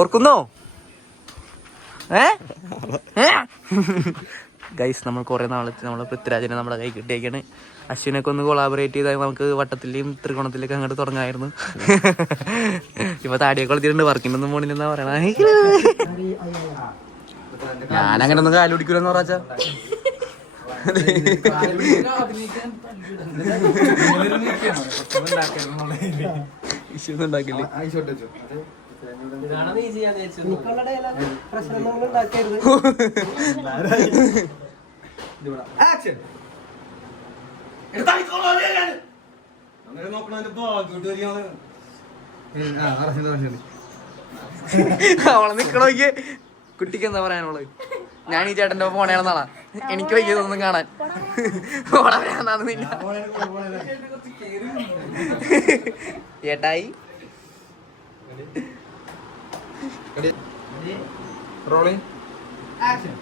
ഓർക്കുന്നോ? Guys, നമ്മൾ കുറെ നാളത്തെ നമ്മളെ പൃഥ്വിരാജിനെ നമ്മുടെ കൈ കിട്ടിയേക്കാണ്. അശ്വിനൊക്കെ ഒന്ന് കൊളാബറേറ്റ് ചെയ്താൽ നമുക്ക് വട്ടത്തിലെയും ത്രികോണത്തിലേക്ക് അങ്ങോട്ട് തുടങ്ങായിരുന്നു. ഇപ്പൊ താടിയൊക്കെ കൊളുത്തിട്ടുണ്ട്, വർക്കിനൊന്നും പോണില്ലെന്നാ പറയണ. ഞാനങ്ങനെ ഒന്നും കാല് പിടിക്കൂലെന്ന് പറയാ. ഉണ്ടാക്കില്ലേ അവളെ നിക്കണോക്ക്. കുട്ടിക്ക് എന്താ പറയാനുള്ളത്? ഞാൻ ഈ ചേട്ടൻ്റെ ഒപ്പം പോണേണെന്നാളാ. എനിക്ക് വയ്യതൊന്നും കാണാൻ. ചേട്ടായി റോളിംഗ് ആക്ഷൻ.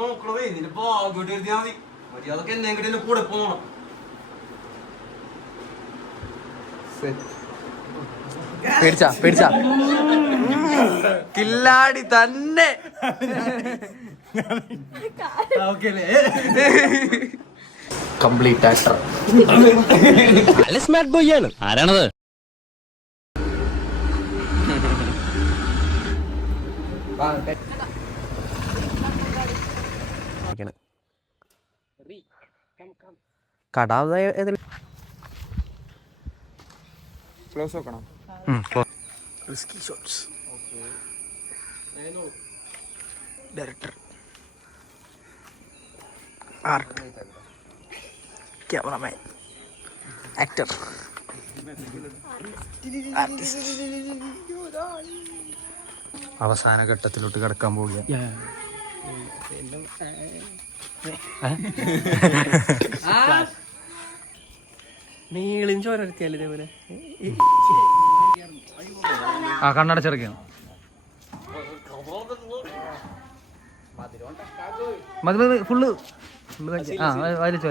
നോക്കണതേ നിന്റെ ഭാഗ്യോട്ട് എഴുതിയാ മതി. അതൊക്കെ എന്നെ കൂടെ പോണം. പേടിച്ചാ കില്ലാടി തന്നെ. Complete actor. സ്മാർട്ട് ബോയ് ആണ്. ആരാണത്? കടാവ് ക്ലോസ് നോക്കണം. ഡയറക്ടർ, ആർട്ട്, ക്യാമറമാൻ, ആക്ടർ, അവസാന ഘട്ടത്തിലോട്ട് കടക്കാൻ പോവുക. നീളിൻ ചോരത്തിയാലും ഇതേപോലെ കണ്ണടച്ചിറക്കിയാണ്. മതി ഫുള്ള് വലിച്ചോ.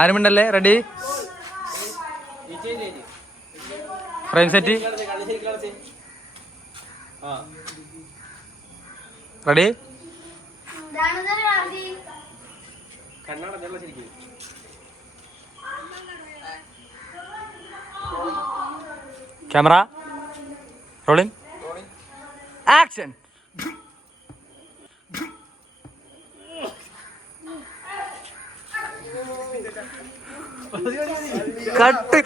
ആരുമുണ്ടല്ലേ? Ready? Frame set ready? Camera rolling action. Cut.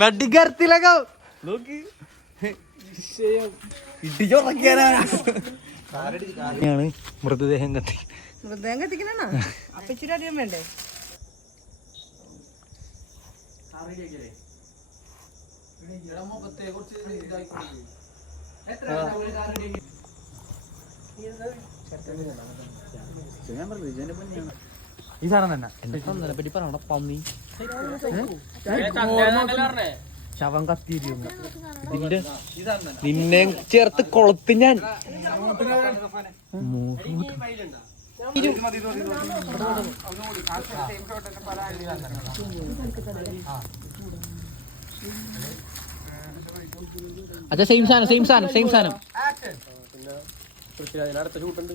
നടികർത്തിലോ മൃതദേഹം കത്തിക്കണോ? അപ്പൊ ഇച്ചിരി അധികം വേണ്ടേ? ഈ സാധനം തന്നെ എന്നെ പറ്റി പറയണ. പന്നി ശവം കത്തിയിരിക്കുന്നു. നിന്നെ ചേർത്ത് കൊളത്ത് ഞാൻ. അച്ഛാ സെയിം സാധനം. അടുത്ത ഷൂട്ടുണ്ട്.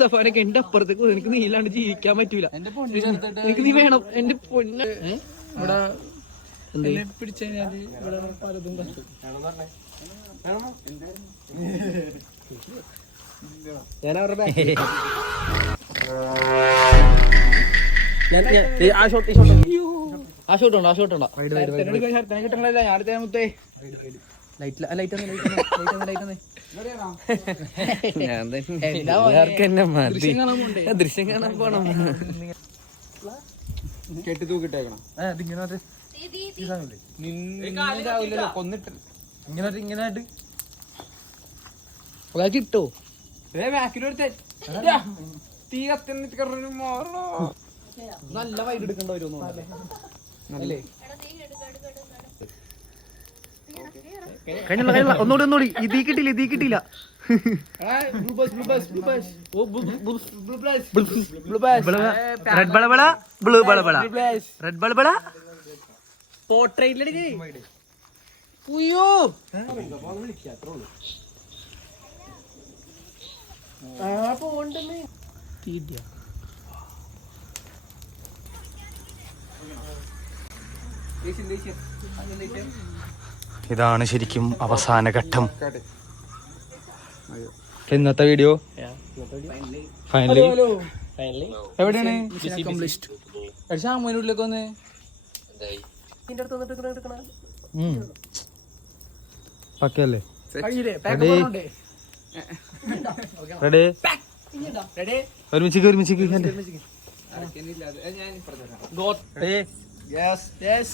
സഫാനൊക്കെ എന്റെ അപ്പുറത്തേക്ക് എനിക്ക് നീലാണ്ട് ജീവിക്കാൻ പറ്റൂല. എനിക്ക് നീ വേണം എന്റെ പൊന്ന്. ഇവിടെ പിടിച്ചു കഴിഞ്ഞാല് ഇവിടെ പലതും കത്തും. ആ ഷോട്ടുണ്ടോ? ദൃശ്യം കാണാൻ പോണം. കെട്ടി തൂക്കിട്ടേക്കണം. കൊന്നിട്ട് ഇങ്ങനായിട്ട് കിട്ടോ? ബാക്കിലെടുത്ത തീ കത്തി മാറണോ? നല്ല വൈഡ് എടുക്കേണ്ട വരുമോ അല്ലേ? കഴിഞ്ഞ ഒന്നുകൂടി ഇതീ കിട്ടിയില്ല റെഡ് ബളബള ബ്ലൂ ബളബള റെഡ് ബളബള പോർട്രേറ്റിലെടുക്കേ. ഇതാണ് ശരിക്കും അവസാന ഘട്ടം. ഇന്നത്തെ വീഡിയോ ഫൈനലി എവിടെയാണ്? ഷാമുവിനുള്ളിലേക്ക് വന്ന് പക്കല്ലേ? റെഡി? ഒരുമിച്ച് Yes.